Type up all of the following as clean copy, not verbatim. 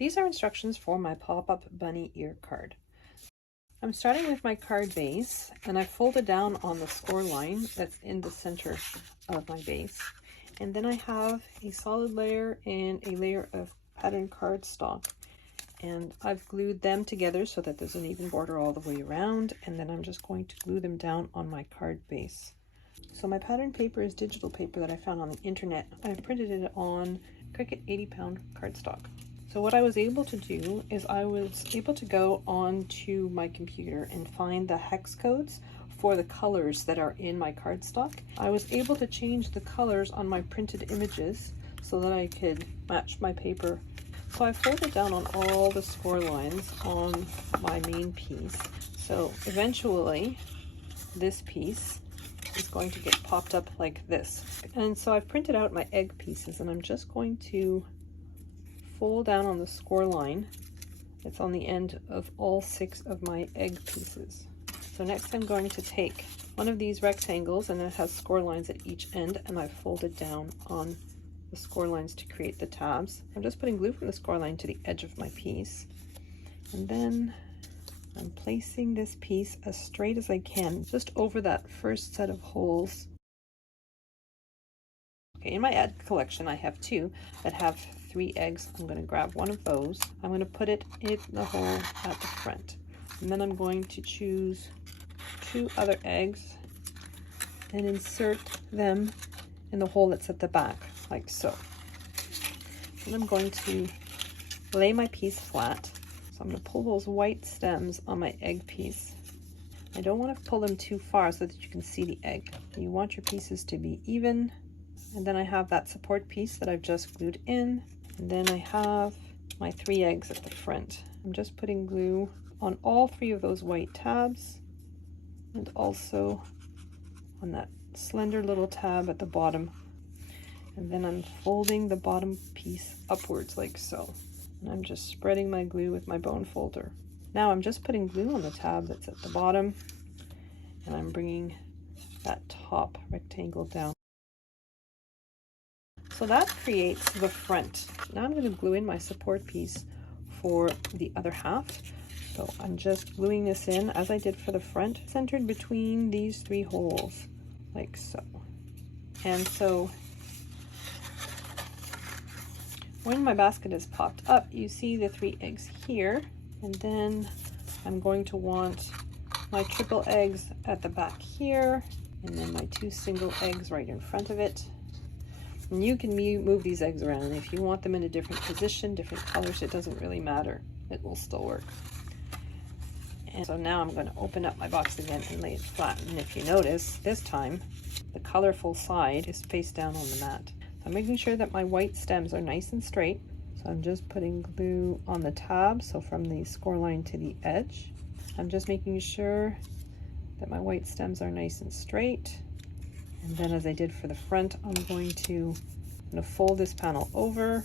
These are instructions for my pop-up bunny ear card. I'm starting with my card base, and I folded down on the score line that's in the center of my base. And then I have a solid layer and a layer of pattern cardstock. And I've glued them together so that there's an even border all the way around. And then I'm just going to glue them down on my card base. So my pattern paper is digital paper that I found on the internet. I printed it on Cricut 80-pound cardstock. So what I was able to do is I was able to go onto my computer and find the hex codes for the colors that are in my cardstock. I was able to change the colors on my printed images so that I could match my paper. So I folded down on all the score lines on my main piece. So eventually this piece is going to get popped up like this. And so I've printed out my egg pieces, and I'm just going to fold down on the score line that's on the end of all 6 of my egg pieces. So next I'm going to take one of these rectangles, and it has score lines at each end, and I've folded down on the score lines to create the tabs. I'm just putting glue from the score line to the edge of my piece, and then I'm placing this piece as straight as I can just over that first set of holes. Okay, in my egg collection I have 2 that have 3 eggs. I'm going to grab one of those. I'm going to put it in the hole at the front, and then I'm going to choose 2 other eggs and insert them in the hole that's at the back, like so. And I'm going to lay my piece flat. So I'm going to pull those white stems on my egg piece. I don't want to pull them too far so that you can see the egg. You want your pieces to be even. And then I have that support piece that I've just glued in. And then I have my 3 eggs at the front. I'm just putting glue on all 3 of those white tabs, and also on that slender little tab at the bottom. And then I'm folding the bottom piece upwards like so. And I'm just spreading my glue with my bone folder. Now I'm just putting glue on the tab that's at the bottom, and I'm bringing that top rectangle down. So that creates the front. Now I'm going to glue in my support piece for the other half. So I'm just gluing this in as I did for the front, centered between these 3 holes, like so. And so when my basket is popped up, you see the 3 eggs here, and then I'm going to want my triple eggs at the back here, and then my 2 single eggs right in front of it. And you can move these eggs around, and if you want them in a different position, different colors, it doesn't really matter. It will still work. And so now I'm going to open up my box again and lay it flat. And if you notice, this time the colorful side is face down on the mat. So I'm making sure that my white stems are nice and straight. So I'm just putting glue on the tab, so from the score line to the edge. I'm just making sure that my white stems are nice and straight. And then, as I did for the front, I'm going to fold this panel over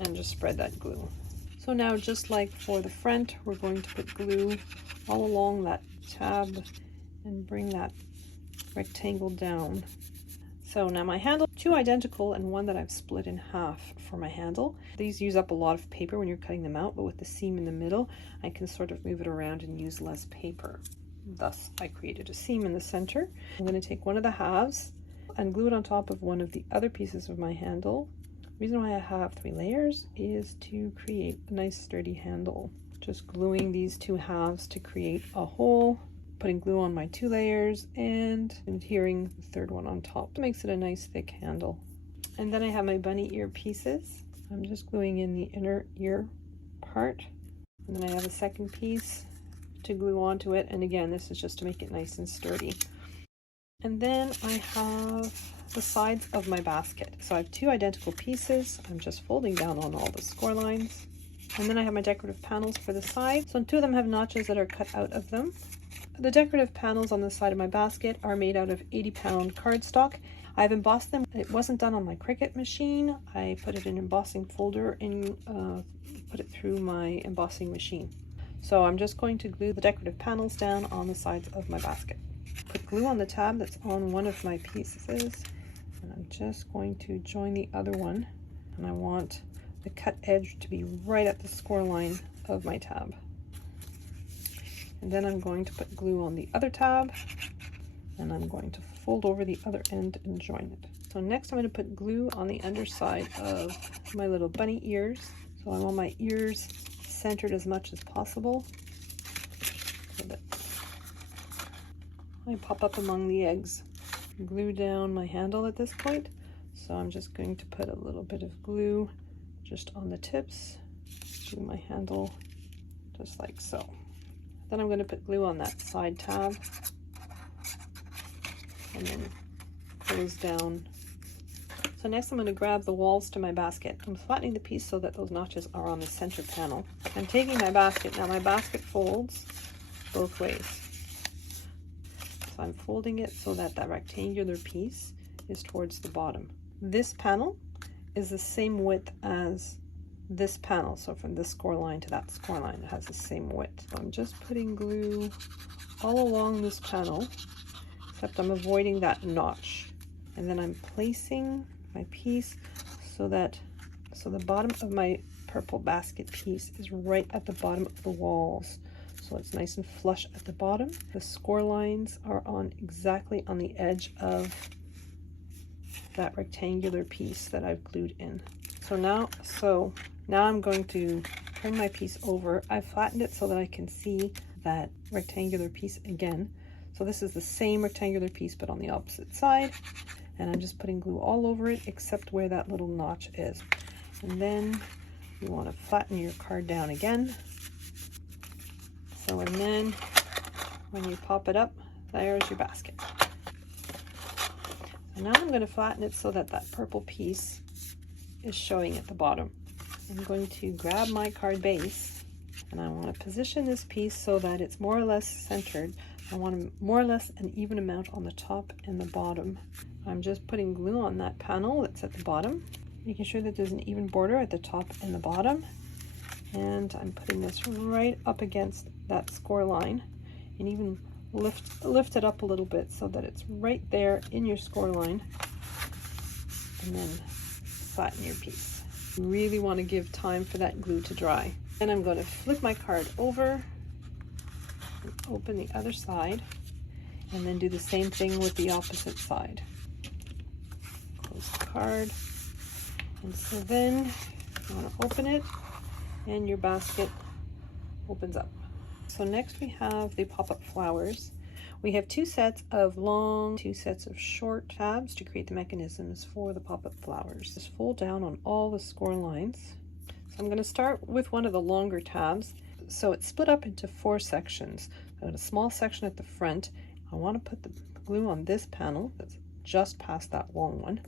and just spread that glue. So now, just like for the front, we're going to put glue all along that tab and bring that rectangle down. So now my handle, 2 identical and one that I've split in half for my handle. These use up a lot of paper when you're cutting them out, but with the seam in the middle, I can sort of move it around and use less paper. Thus, I created a seam in the center. I'm going to take one of the halves and glue it on top of one of the other pieces of my handle. The reason why I have 3 layers is to create a nice sturdy handle. Just gluing these 2 halves to create a hole, putting glue on my 2 layers, and adhering the 3rd one on top. It makes it a nice thick handle. And then I have my bunny ear pieces. I'm just gluing in the inner ear part. And then I have a 2nd piece to glue onto it, and again, this is just to make it nice and sturdy. And then I have the sides of my basket. So I have 2 identical pieces. I'm just folding down on all the score lines. And then I have my decorative panels for the side. So 2 of them have notches that are cut out of them. The decorative panels on the side of my basket are made out of 80-pound cardstock. I've embossed them. It wasn't done on my Cricut machine. I put it in an embossing folder and put it through my embossing machine. So I'm just going to glue the decorative panels down on the sides of my basket. Put glue on the tab that's on one of my pieces, and I'm just going to join the other one, and I want the cut edge to be right at the score line of my tab. And then I'm going to put glue on the other tab, and I'm going to fold over the other end and join it. So next I'm going to put glue on the underside of my little bunny ears. So I want my ears centered as much as possible so that I pop up among the eggs. Glue down my handle at this point. So I'm just going to put a little bit of glue just on the tips, do my handle just like so. Then I'm going to put glue on that side tab and then close down. So next I'm going to grab the walls to my basket. I'm flattening the piece so that those notches are on the center panel. I'm taking my basket. Now my basket folds both ways. So I'm folding it so that that rectangular piece is towards the bottom. This panel is the same width as this panel. So from this score line to that score line, it has the same width. So I'm just putting glue all along this panel, except I'm avoiding that notch. And then I'm placing my piece so the bottom of my purple basket piece is right at the bottom of the walls. So it's nice and flush at the bottom. The score lines are on exactly on the edge of that rectangular piece that I've glued in. So now I'm going to turn my piece over. I've flattened it so that I can see that rectangular piece again. So this is the same rectangular piece but on the opposite side, and I'm just putting glue all over it except where that little notch is. And then you want to flatten your card down again. So, and then when you pop it up, there's your basket. And now I'm going to flatten it so that that purple piece is showing at the bottom. I'm going to grab my card base and I want to position this piece so that it's more or less centered. I want more or less an even amount on the top and the bottom. I'm just putting glue on that panel that's at the bottom, making sure that there's an even border at the top and the bottom. And I'm putting this right up against that score line, and even lift it up a little bit so that it's right there in your score line, and then flatten your piece. You really want to give time for that glue to dry. Then I'm going to flip my card over and open the other side, and then do the same thing with the opposite side. Close the card, and so then you want to open it and your basket opens up. So next we have the pop-up flowers. We have 2 sets of long, 2 sets of short tabs to create the mechanisms for the pop-up flowers. Just fold down on all the score lines. So I'm going to start with one of the longer tabs. So it's split up into 4 sections. I've got a small section at the front. I want to put the glue on this panel that's just past that long one.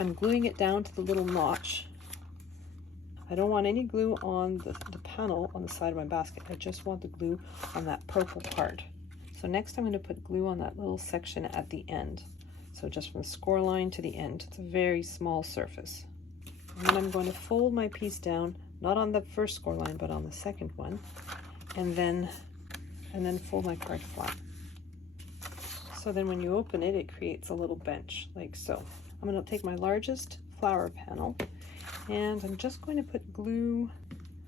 I'm gluing it down to the little notch. I don't want any glue on the panel on the side of my basket. I just want the glue on that purple part. So next I'm going to put glue on that little section at the end. So just from the score line to the end. It's a very small surface. And then I'm going to fold my piece down, not on the first score line, but on the second one. And then fold my card flat. So then when you open it, it creates a little bench like so. I'm going to take my largest flower panel, and I'm just going to put glue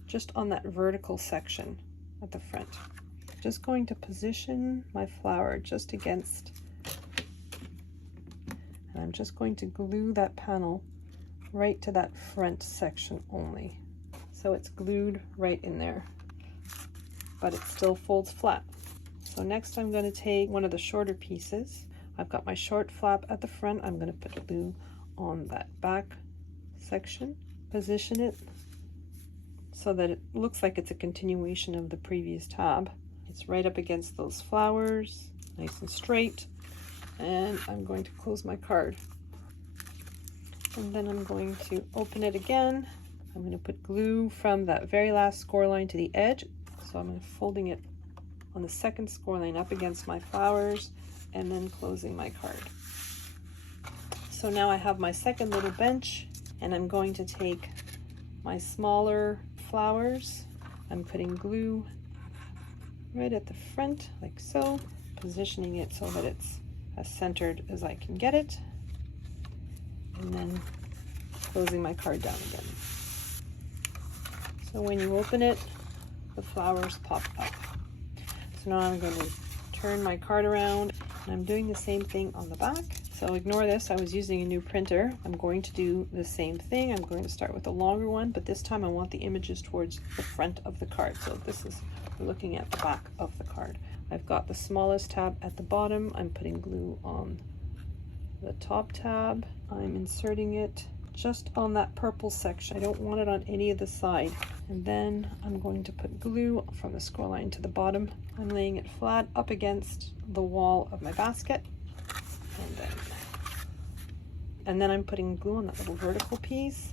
just on that vertical section at the front. Just going to position my flower just against, and I'm just going to glue that panel right to that front section only. So it's glued right in there, but it still folds flat. So next I'm going to take one of the shorter pieces. I've got my short flap at the front. I'm going to put glue on that back section, position it so that it looks like it's a continuation of the previous tab. It's right up against those flowers, nice and straight, and I'm going to close my card. And then I'm going to open it again. I'm going to put glue from that very last score line to the edge. So I'm folding it on the second score line up against my flowers and then closing my card. So now I have my second little bench, and I'm going to take my smaller flowers. I'm putting glue right at the front like so, positioning it so that it's as centered as I can get it, and then closing my card down again. So when you open it, the flowers pop up. So now I'm going to turn my card around, and I'm doing the same thing on the back. So ignore this, I was using a new printer. I'm going to do the same thing. I'm going to start with the longer one, but this time I want the images towards the front of the card. So this is, we're looking at the back of the card. I've got the smallest tab at the bottom. I'm putting glue on the top tab. I'm inserting it just on that purple section. I don't want it on any of the side. And then I'm going to put glue from the scroll line to the bottom. I'm laying it flat up against the wall of my basket. And then I'm putting glue on that little vertical piece.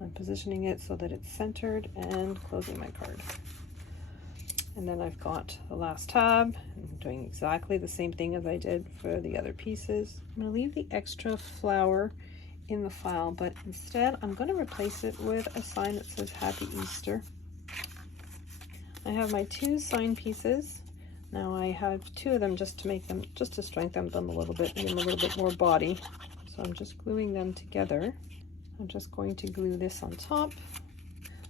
I'm positioning it so that it's centered and closing my card. And then I've got the last tab. I'm doing exactly the same thing as I did for the other pieces. I'm going to leave the extra flower in the file, but instead I'm going to replace it with a sign that says Happy Easter. I have my two sign pieces. Now I have two of them just to make them, just to strengthen them a little bit, give them a little bit more body. So I'm just gluing them together. I'm just going to glue this on top.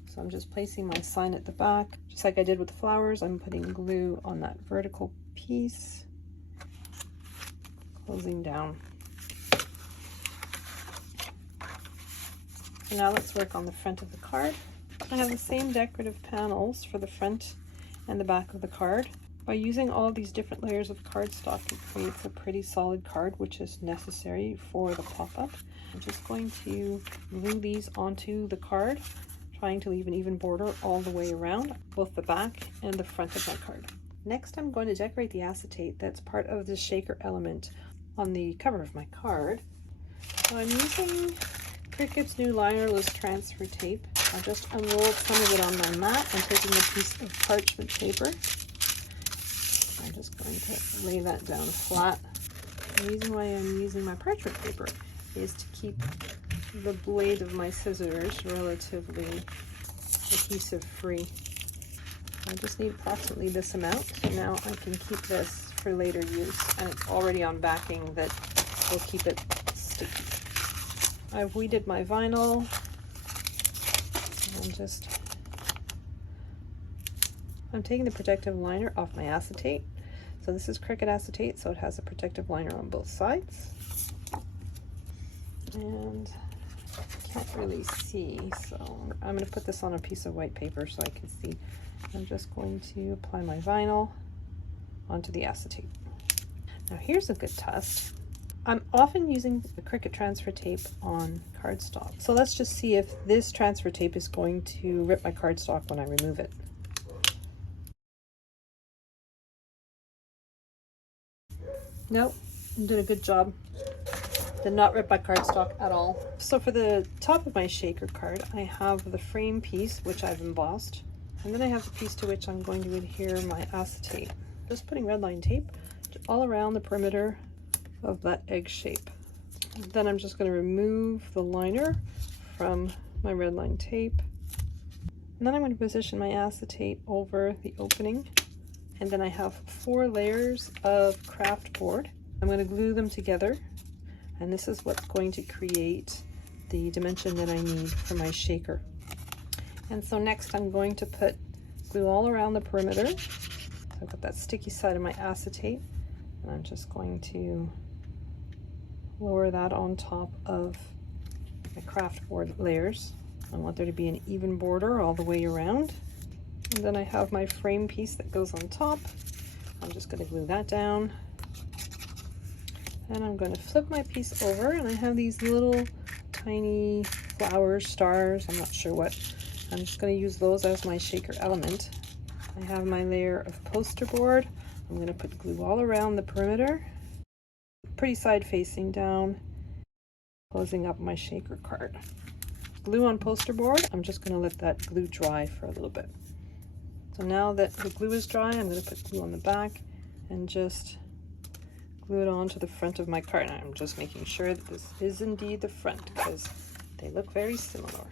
So I'm just placing my sign at the back. Just like I did with the flowers, I'm putting glue on that vertical piece, closing down. So now let's work on the front of the card. I have the same decorative panels for the front and the back of the card. By using all these different layers of cardstock, it creates a pretty solid card, which is necessary for the pop-up. I'm just going to glue these onto the card, trying to leave an even border all the way around, both the back and the front of my card. Next, I'm going to decorate the acetate that's part of the shaker element on the cover of my card. So I'm using Cricut's new linerless transfer tape. I just unrolled some of it on my mat. I'm taking a piece of parchment paper. I'm just going to lay that down flat. The reason why I'm using my parchment paper is to keep the blade of my scissors relatively adhesive free. I just need approximately this amount, so now I can keep this for later use, and it's already on backing that will keep it sticky. I've weeded my vinyl. I'm taking the protective liner off my acetate. So this is Cricut acetate, so it has a protective liner on both sides. And I can't really see, so I'm going to put this on a piece of white paper so I can see. I'm just going to apply my vinyl onto the acetate. Now here's a good test. I'm often using the Cricut transfer tape on cardstock. So let's just see if this transfer tape is going to rip my cardstock when I remove it. Nope, did a good job. Did not rip my cardstock at all. So for the top of my shaker card, I have the frame piece, which I've embossed. And then I have the piece to which I'm going to adhere my acetate. Just putting red line tape all around the perimeter of that egg shape. And then I'm just going to remove the liner from my red line tape. And then I'm going to position my acetate over the opening. And then I have 4 layers of craft board. I'm going to glue them together. And this is what's going to create the dimension that I need for my shaker. And so next I'm going to put glue all around the perimeter. So I've got that sticky side of my acetate, and I'm just going to lower that on top of my craft board layers. I want there to be an even border all the way around. And then I have my frame piece that goes on top. I'm just going to glue that down. And I'm going to flip my piece over, and I have these little tiny flowers, stars, I'm not sure what. I'm just going to use those as my shaker element. I have my layer of poster board. I'm going to put glue all around the perimeter, pretty side facing down, closing up my shaker card. Glue on poster board, I'm just going to let that glue dry for a little bit. So now that the glue is dry, I'm going to put glue on the back and just glue it onto the front of my card. And I'm just making sure that this is indeed the front because they look very similar.